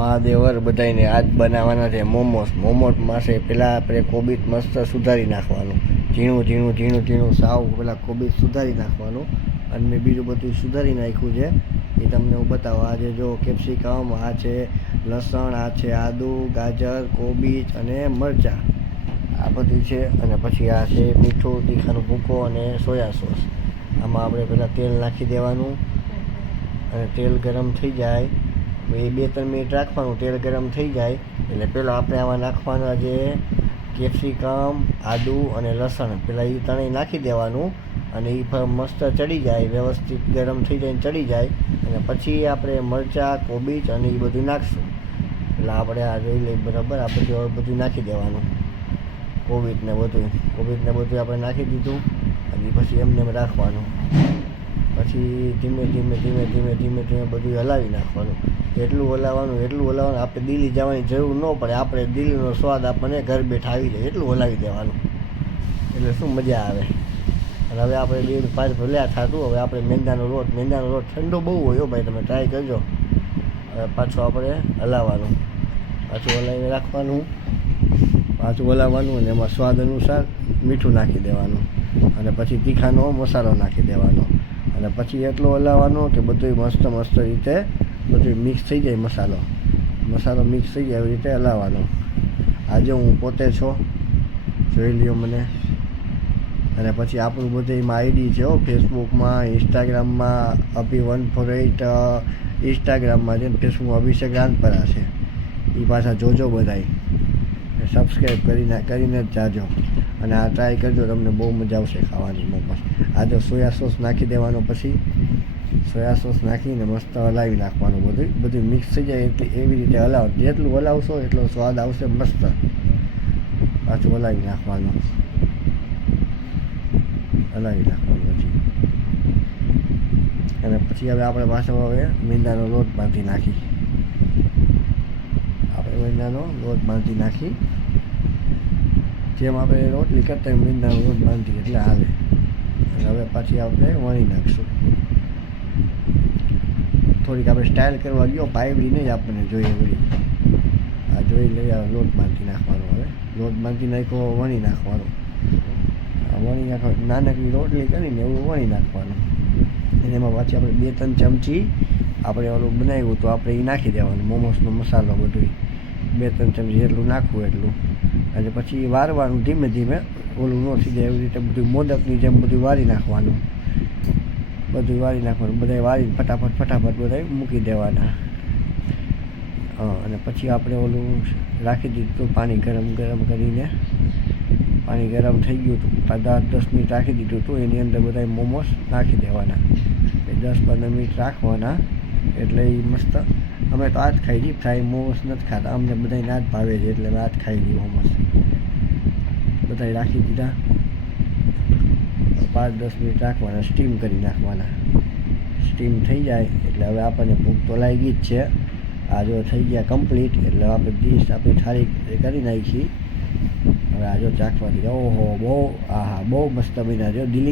મહાદેવર બધાને આજ બનાવવાના છે મોમોસ. મોમોસમાં પહેલાં આપણે કોબીજ મસ્ત સુધારી નાખવાનું, ઝીણું ઝીણું ઝીણું ઝીણું સાવ પહેલાં કોબીજ સુધારી નાખવાનું. અને મેં બીજું બધું સુધારી નાખ્યું છે એ તમને હું બતાવું. આજે જો કેપ્સિકમ, આ છે લસણ, આ છે આદુ, ગાજર, કોબીજ અને મરચાં, આ બધું છે. અને પછી આ છે મીઠું, તીખાનો ભૂકો અને સોયા સોસ. આમાં આપણે પહેલાં તેલ નાખી દેવાનું અને તેલ ગરમ થઈ જાય એ 2-3 મિનિટ રાખવાનું. તેલ ગરમ થઈ જાય એટલે પહેલાં આપણે આમાં નાખવાના જે કેપ્સિકમ, આદુ અને લસણ, પહેલાં એ ત્રણેય નાખી દેવાનું. અને એ મસ્ત ચડી જાય, વ્યવસ્થિત ગરમ થઈ જાય ને ચડી જાય. અને પછી આપણે મરચાં, કોબીજ અને એ બધું નાખીશું. એટલે આપણે આ જોઈ લઈએ બરાબર. આ બધું નાખી દેવાનું, કોબીજને બધું આપણે નાખી દીધું. અને પછી એમને રાખવાનું. પછી ધીમે ધીમે બધું હલાવી નાખવાનું. એટલું હલાવવાનું આપણે દિલ્હી જવાની જરૂર ન પડે. આપણે દિલ્હીનો સ્વાદ આપણને ઘર બેઠા આવી જાય. એટલું હલાવી દેવાનું એટલે શું મજા આવે. અને હવે આપણે 2-5 ભલ્યા થતું. હવે આપણે મેંદાનો લોટ ઠંડો બહુ હોય ભાઈ, તમે ટ્રાય કરજો. હવે પાછું આપણે હલાવવાનું, પાછું હલાવી રાખવાનું, અને એમાં સ્વાદ અનુસાર મીઠું નાખી દેવાનું. અને પછી તીખાનો મસાલો નાખી દેવાનો. અને પછી એટલો હલાવવાનો કે બધું મસ્ત રીતે બધું મિક્સ થઈ જાય. મસાલો મિક્સ થઈ જાય એવી રીતે હલાવવાનો. આજે હું પોતે છો, જોઈ લ્યો મને. અને પછી આપણું બધું એમાં આઈડી છે ફેસબુકમાં, ઇન્સ્ટાગ્રામમાં Abhi148, ઇન્સ્ટાગ્રામમાં છે, ફેસબુકમાં અભિષેક રાનપરા છે. એ પાછા જોજો બધાય, સબસ્ક્રાઈબ કરીને જ જાજો. અને આ ટ્રાય કરજો, તમને બહુ મજા આવશે ખાવાની મોમોસ. આ જો સોયા સોસ નાખી દેવાનો, પછી સોયા સોસ નાખીને મસ્ત હલાવી નાખવાનું. બધું મિક્સ થઈ જાય એટલે એવી રીતે હલાવો. જેટલું હલાવશો એટલો સ્વાદ આવશે મસ્ત. પાછું હલાવી નાખવાનું પછી. અને પછી હવે આપણે પાછો મેંદાનો લોટ બાંધી નાખી. જેમ આપણે રોટલી કરતા મેંદાનો લોટ બાંધી એટલે હાલે. અને હવે પાછી આપણે વણી નાખીશું. થોડીક આપણે સ્ટાઇલ કરવા ગયો, પાઇપડી જ આપણને જોઈએ વળી. આ જોઈ લઈએ. લોટ બાંધી નાખવાનો. હવે લોટ બાંધી નાખ્યો, વણી નાખવાનો. નાનકડી રોટલી કરીને એવું વણી નાખવાનું. અને એમાં પાછી આપણે 2-3 ચમચી આપણે ઓલું બનાવ્યું તો આપણે એ નાખી દેવાનું, મોમોસનો મસાલો બધું 2-3 ચમચી જેટલું નાખવું એટલું. અને પછી વારવાનું ધીમે ધીમે, ઓલું ન થઈ જાય એવી રીતે બધું મોદકની જેમ બધું વારી નાખવાનું. બધા વારીને ફટાફટ બધા મૂકી દેવાના. અને પછી આપણે ઓલું રાખી દીધું પાણી ગરમ કરીને. પાણી ગરમ થઈ ગયું હતું, 5-10 મિનિટ રાખી દીધું હતું. એની અંદર બધા મોમોસ નાખી દેવાના. 10-15 મિનિટ રાખવાના એટલે એ મસ્ત. અમે તો આ જ ખાઈ ડીપ ફ્રાય મોમોસ નથી ખાતા. અમને બધાને આ જ ભાવે છે એટલે અમે આ જ ખાઈ દઈએ મોમોસ. બધા રાખી દીધા, 5-10 મિનિટ રાખવાના, સ્ટીમ કરી નાખવાના. સ્ટીમ થઈ જાય એટલે હવે આપણને ભૂખ તો લાગી જ છે. આ જો થઈ ગયા કમ્પ્લીટ એટલે આપણે ડીશ આપણી થાળી કરી નાખી. હવે આ જો ચાખવાથી ઓહો બહુ મસ્ત બન્યા છે. દિલ્હી